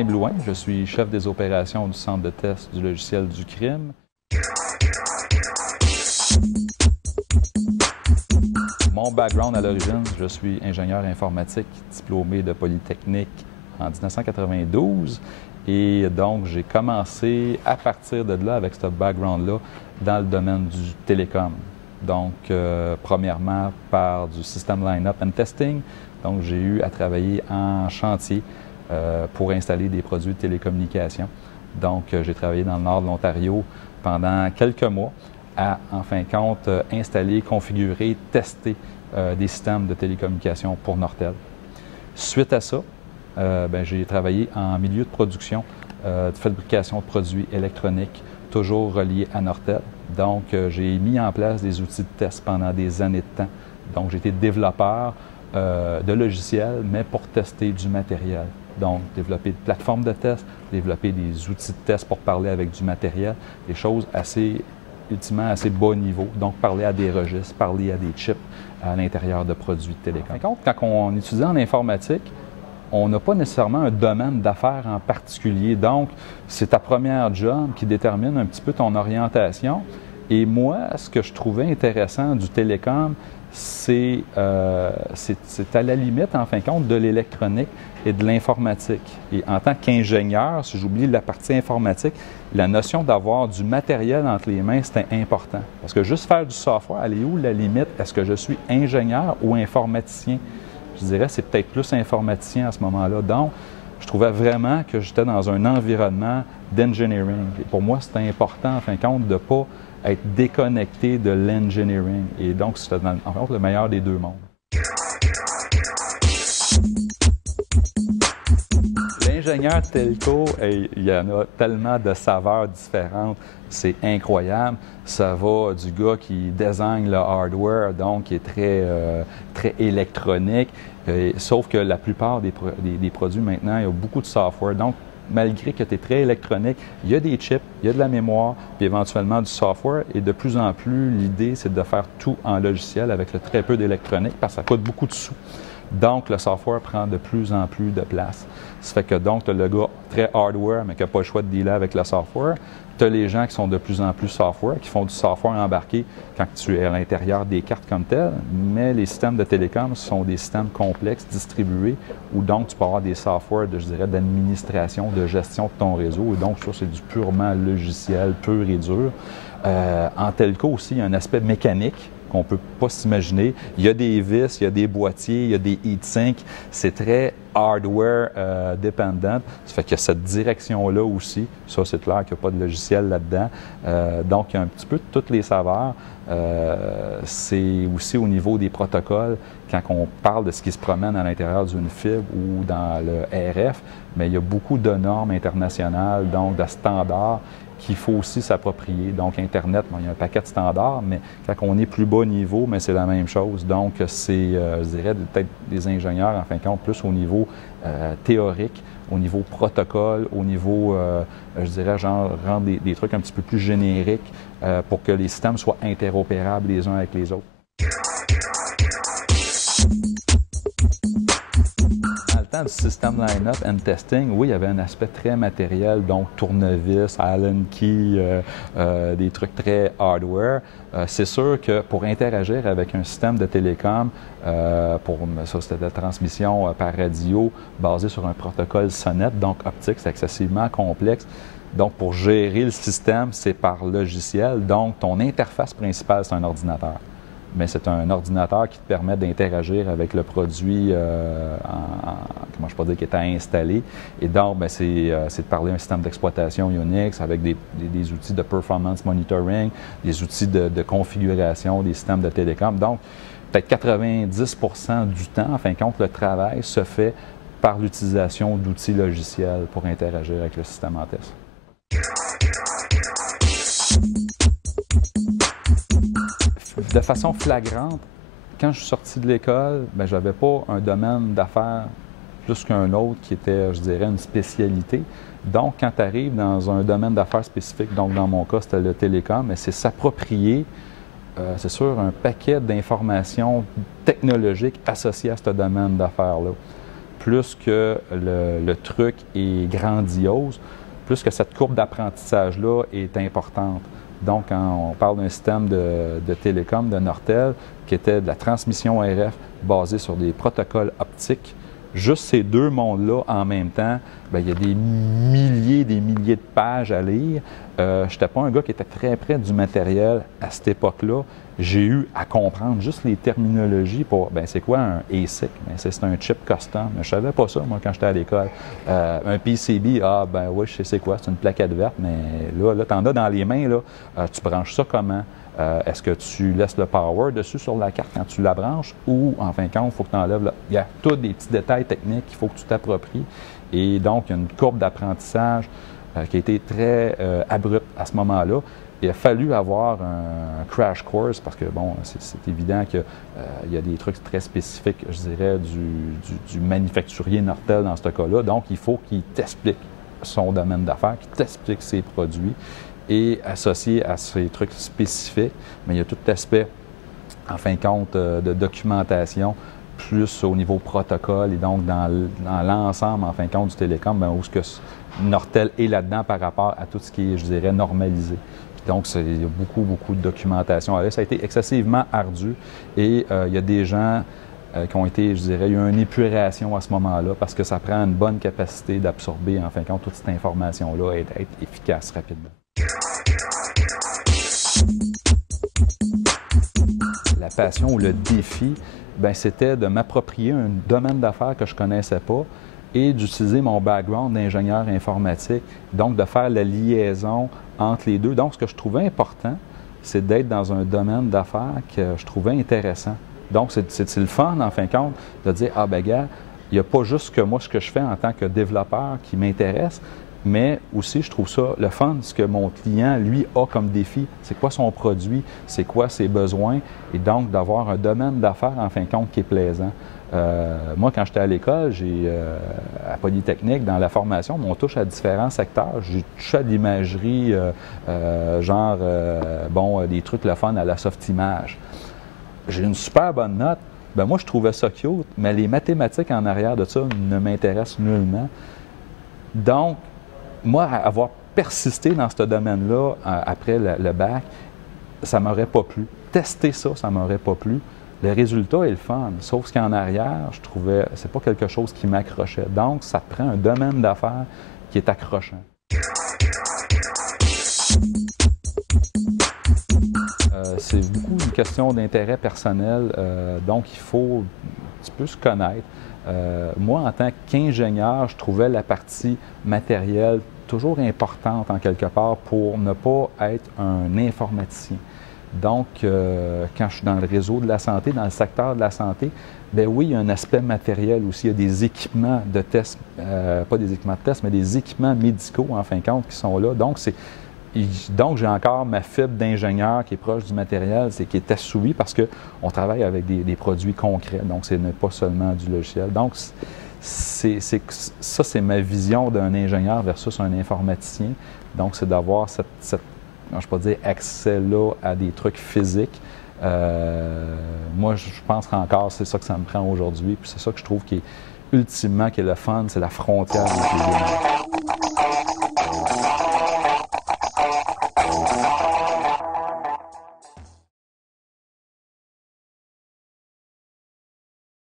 Martin Blouin, je suis chef des opérations du Centre de test du logiciel du crime. Mon background à l'origine, je suis ingénieur informatique diplômé de Polytechnique en 1992 et donc j'ai commencé à partir de là avec ce background-là dans le domaine du télécom. Donc, premièrement, par du système line-up and testing. Donc, j'ai eu à travailler en chantier pour installer des produits de télécommunications. Donc, j'ai travaillé dans le nord de l'Ontario pendant quelques mois à, en fin de compte, installer, configurer, tester des systèmes de télécommunications pour Nortel. Suite à ça, j'ai travaillé en milieu de production, de fabrication de produits électroniques, toujours reliés à Nortel. Donc, j'ai mis en place des outils de test pendant des années de temps. Donc, j'ai été développeur de logiciels, mais pour tester du matériel. Donc, développer des plateformes de test, développer des outils de test pour parler avec du matériel, des choses ultimement assez bas niveau. Donc, parler à des registres, parler à des chips à l'intérieur de produits de télécom. Par contre, quand on étudie en informatique, on n'a pas nécessairement un domaine d'affaires en particulier. Donc, c'est ta première job qui détermine un petit peu ton orientation. Et moi, ce que je trouvais intéressant du télécom, c'est à la limite, en fin de compte, de l'électronique et de l'informatique. Et en tant qu'ingénieur, si j'oublie la partie informatique, la notion d'avoir du matériel entre les mains, c'était important. Parce que juste faire du software, elle est où la limite? Est-ce que je suis ingénieur ou informaticien? Je dirais que c'est peut-être plus informaticien à ce moment-là. Donc, je trouvais vraiment que j'étais dans un environnement d'engineering. Et pour moi, c'était important, en fin de compte, de ne pas être déconnecté de l'engineering. Et donc, c'était en fait le meilleur des deux mondes. L'ingénieur telco, il y en a tellement de saveurs différentes, c'est incroyable. Ça va du gars qui désigne le hardware, donc qui est très électronique, sauf que la plupart des produits maintenant, il y a beaucoup de software. Donc, malgré que tu es très électronique, il y a des chips, il y a de la mémoire, puis éventuellement du software. Et de plus en plus, l'idée, c'est de faire tout en logiciel avec le très peu d'électronique parce que ça coûte beaucoup de sous. Donc, le software prend de plus en plus de place. Ça fait que donc, tu as le gars très hardware, mais qui n'a pas le choix de dealer avec le software. Tu as les gens qui sont de plus en plus software, qui font du software embarqué quand tu es à l'intérieur des cartes comme telles. Mais les systèmes de télécom sont des systèmes complexes, distribués, où donc tu peux avoir des softwares, je dirais, d'administration, de gestion de ton réseau. Et donc, ça, c'est du purement logiciel, pur et dur. En telco aussi, il y a un aspect mécanique qu'on ne peut pas s'imaginer. Il y a des vis, il y a des boîtiers, il y a des heatsinks. C'est très hardware dépendant. Ça fait qu'il y a cette direction-là aussi. Ça, c'est clair qu'il n'y a pas de logiciel là-dedans. Donc, il y a un petit peu de toutes les saveurs. C'est aussi au niveau des protocoles, quand on parle de ce qui se promène à l'intérieur d'une fibre ou dans le RF, mais il y a beaucoup de normes internationales, donc de standards qu'il faut aussi s'approprier. Donc, Internet, il y a un paquet de standards, mais quand on est plus bas niveau, mais c'est la même chose. Donc, c'est, je dirais, peut-être des ingénieurs, en fin de compte, plus au niveau théorique, au niveau protocole, au niveau, je dirais, genre, rendre des trucs un petit peu plus génériques pour que les systèmes soient interopérables les uns avec les autres. Du système line-up and testing, oui, il y avait un aspect très matériel, donc tournevis, Allen key, des trucs très hardware. C'est sûr que pour interagir avec un système de télécom, ça c'était de la transmission par radio basée sur un protocole SONET, donc optique, c'est excessivement complexe. Donc, pour gérer le système, c'est par logiciel. Donc, ton interface principale, c'est un ordinateur. Mais c'est un ordinateur qui te permet d'interagir avec le produit, comment je peux dire, qui est à installer. Et donc, c'est de parler un système d'exploitation Unix avec des outils de performance monitoring, des outils de configuration des systèmes de télécom. Donc, peut-être 90% du temps, en fin de compte, le travail se fait par l'utilisation d'outils logiciels pour interagir avec le système en test. De façon flagrante, quand je suis sorti de l'école, je n'avais pas un domaine d'affaires plus qu'un autre qui était, je dirais, une spécialité. Donc, quand tu arrives dans un domaine d'affaires spécifique, donc dans mon cas, c'était le télécom, mais c'est s'approprier, c'est sûr, un paquet d'informations technologiques associées à ce domaine d'affaires-là. plus que le truc est grandiose, plus que cette courbe d'apprentissage-là est importante. Donc, quand on parle d'un système de télécom de Nortel, qui était de la transmission RF basée sur des protocoles optiques, juste ces deux mondes-là en même temps, bien, il y a des milliers de pages à lire. Je n'étais pas un gars qui était très près du matériel à cette époque-là. J'ai eu à comprendre juste les terminologies pour, bien, c'est quoi un ASIC? Bien, c'est un chip custom. Je ne savais pas ça, moi, quand j'étais à l'école. Un PCB, ah, ben oui, je sais c'est quoi, c'est une plaquette verte, mais là tu en as dans les mains, là. Tu branches ça comment? Est-ce que tu laisses le power dessus sur la carte quand tu la branches ou, en fin de compte, il faut que tu enlèves... Il y a tous des petits détails techniques qu'il faut que tu t'appropries. Et donc, il y a une courbe d'apprentissage qui a été très abrupte à ce moment-là. Il a fallu avoir un crash course parce que, bon, c'est évident qu'il y a des trucs très spécifiques, je dirais, du manufacturier Nortel dans ce cas-là. Donc, il faut qu'il t'explique son domaine d'affaires, qu'il t'explique ses produits et associé à ces trucs spécifiques, mais il y a tout l'aspect, en fin de compte, de documentation, plus au niveau protocole et donc dans l'ensemble, en fin de compte, du télécom, bien, où ce que Nortel est là-dedans par rapport à tout ce qui est, je dirais, normalisé. Donc, il y a beaucoup de documentation. Alors, ça a été excessivement ardu et il y a des gens qui ont été, je dirais, il y a eu une épuration à ce moment-là parce que ça prend une bonne capacité d'absorber, en fin de compte, toute cette information-là et d'être efficace rapidement. La passion ou le défi, bien, c'était de m'approprier un domaine d'affaires que je ne connaissais pas et d'utiliser mon background d'ingénieur informatique, donc de faire la liaison entre les deux. Donc, ce que je trouvais important, c'est d'être dans un domaine d'affaires que je trouvais intéressant. Donc, c'est le fun, en fin de compte, de dire, ah ben gars, il n'y a pas juste que moi, ce que je fais en tant que développeur qui m'intéresse, mais aussi, je trouve ça le fun, ce que mon client, lui, a comme défi. C'est quoi son produit, c'est quoi ses besoins, et donc d'avoir un domaine d'affaires, en fin de compte, qui est plaisant. Moi, quand j'étais à l'école, à Polytechnique, dans la formation, on touche à différents secteurs. J'ai touché à l'imagerie, des trucs le fun à la Softimage. J'ai une super bonne note. Bien, moi, je trouvais ça cute, mais les mathématiques en arrière de ça ne m'intéressent nullement. Donc, moi, avoir persisté dans ce domaine-là après le bac, ça ne m'aurait pas plu. Tester ça, ça ne m'aurait pas plu. Le résultat est le fun, sauf qu'en arrière, je trouvais que ce n'est pas quelque chose qui m'accrochait. Donc, ça te prend un domaine d'affaires qui est accrochant. C'est beaucoup une question d'intérêt personnel, donc il faut un petit peu se connaître. Moi, en tant qu'ingénieur, je trouvais la partie matérielle toujours importante en quelque part pour ne pas être un informaticien. Donc, quand je suis dans le réseau de la santé, dans le secteur de la santé, bien oui, il y a un aspect matériel aussi. Il y a des équipements de tests, pas des équipements de tests, mais des équipements médicaux, en fin de compte, qui sont là. Donc, j'ai encore ma fibre d'ingénieur qui est proche du matériel, qui est assouvie parce qu'on travaille avec des produits concrets. Donc, ce n'est pas seulement du logiciel. Donc, ça, c'est ma vision d'un ingénieur versus un informaticien. Donc, c'est d'avoir je peux dire, accès-là à des trucs physiques. Moi, je pense qu'encore, c'est ça que ça me prend aujourd'hui. Puis c'est ça que je trouve qui est ultimement qui est le fun, c'est la frontière entre les deux.